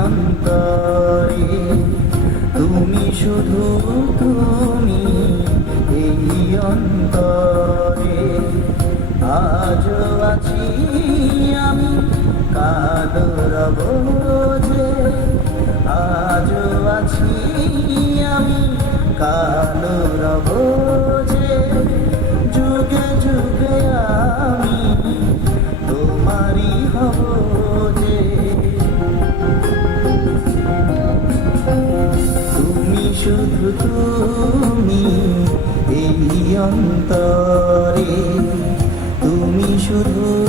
অন্তরে তুমি শুধু তুমি এই অন্তরে আজ আছি আমি কালো রব যে আজ আছি আমি কালো রব যে যুগে যুগে আমি তোমারই হব যে তুমি শুধু তুমি এই অন্তরে তুমি শুধু